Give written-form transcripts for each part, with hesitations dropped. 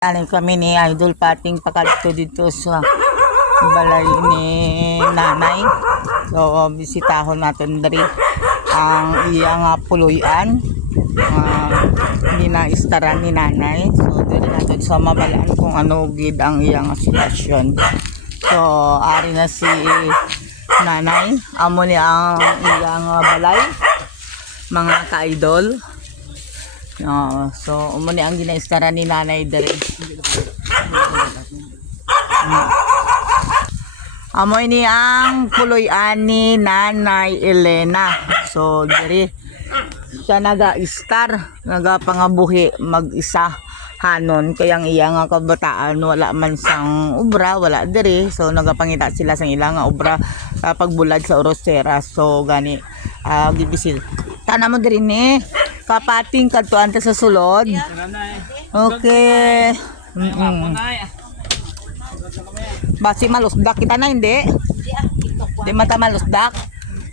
Aling kami ni Idol Pating pakadto dito sa balay ni nanay. So bisitahon natin diri ang iyang puluyan. Ginaistaran ni nanay. So diri natin sa mabalaan kung ano gid ang iyang sitwasyon. So ari na si nanay, amo ni ang iyang balay mga ka-idol. So umuni ang ginaistaran ni nanay diri. Amoy ni ang puloy-an ni Nanay Elena. So diri siya naga-star, nagapangabuhi mag-isa hanon kayang iya nga kabataan wala man sang obra, wala diri. So nagapangita sila sang ilang nga obra pagbulad sa Orosera. So gani gibisil. Tana mo diri ni kapating kadtuan ta sa sulod. Okay. Basi malusdak kita na hindi. Di mata malusdak.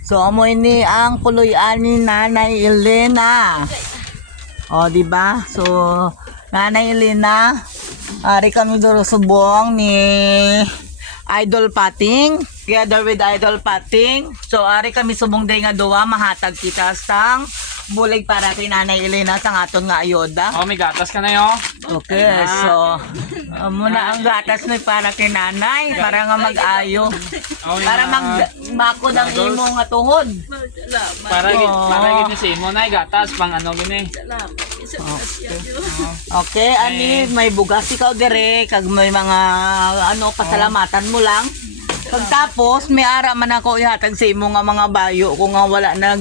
So amo ini ang puloy-an ni Nanay Elena. O di ba? So Nanay Elena, ari kami duro subong ni Idol Pating, together with Idol Pating. So ari kami subong diri nga duwa mahatag kita sang bulig para kay Nanay Elena sang aton nga ayoda. Oh, may gatas ka na yo. Okay, so muna ang gatas na para kay nanay para nga mag-ayo. Para magbakod ang imo nga tuhod. Para gid si mo na gatas pang ano gini. Okay, ani may bugas ikaw dire kag may mga ano pasalamatan mo lang. Pagtapos may ara man ako ihatag sa imo nga mga bayo kung nga wala na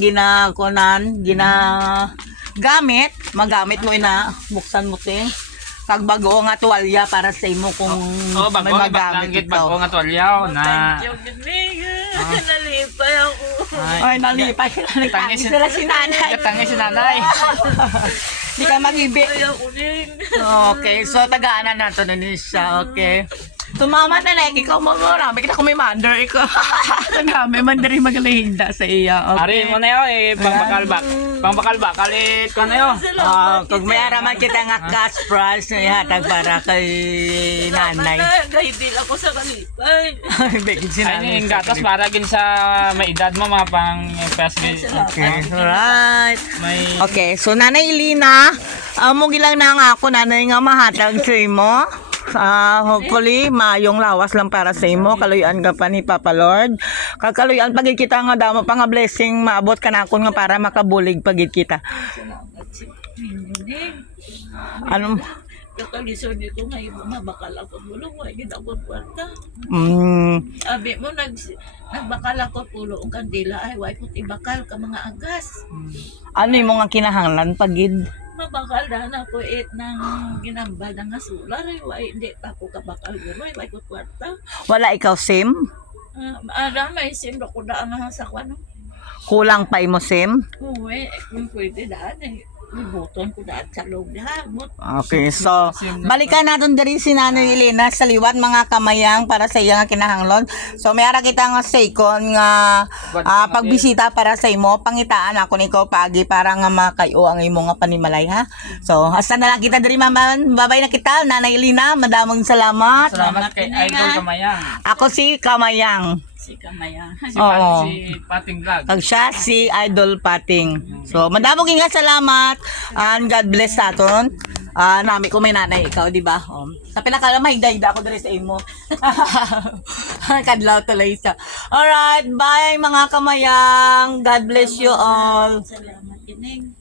gamit, magamit mo ina buksan mo ting kag bago nga tuwalya para sa imo kung may magamit ikaw. Bago nga tuwalya na. Nalipay ako. Ay, nalipay sila si nanay. Katangis si nanay. Di ka mag-ibig. Ako din. Okay, so tagaan na nato na siya. Okay. Tumama na like ikaw mo marami kita kung may mander ikaw. Marami man diri magalahinda sa iya. Okay. Ari mo na yo pangbakalbak kalit ka na yo. Kung may araman kita nga cash prize na ihatag para kay nanay. Gahidil ako sa kalipay. Begin si Ay nanay. ning gatas para gin sa may edad mo mga pang past. Okay, alright. May Okay, so Nanay Elena, mo gilang na nga ako nanay nga mahatag sa imo. Hopefully maayong lawas lang para sa imo, kaluyan ka pa ni Papa Lord. Kakaluyan pagid kita nga damo pa nga blessing maabot ka na akon nga para makabulig pagid kita. Ano Kakalisod dito ngayon mga bakal ako pulo. Huwag yun ako kwarta. Abi mo nagbakal ako pulo ang kandila. Ay huwag ko ibakal ka mga agas. ano imo nga kinahanglan pagid? Mabakal na ako ng ginambal ng asular. Ay huwag hindi ako kabakal. Huwag ko kwarta. Wala ikaw sim? May simba ko daan nga sa kwano. Kulang pa imo sim? Uwe, kung pwede daan eh. Ibuton ko daan sa loob na habot. Okay, so balikan natin diri si Nanay Elena sa liwat mga kamayang para sa iya nga kinahanglan. So may ara kita nga second nga pagbisita para sa imo, pangitaan ako niko pagi para nga makayo ang imo nga panimalay ha. So hasta na lang kita diri mama. Babay na kita Nanay Elena, madamong salamat. salamat kay Idol Kamayang. Ako si Kamayang. Si Kamaya. Si Pating Vlog. Pag siya si Idol Pating. So madamong nga salamat and God bless aton. Nami ko may nanay ikaw, di ba? Sa pinakalamay dayda ako diri sa imo. Kadlaw tuloy sa. Alright, bye mga kamayang. God bless you all. Salamat kining.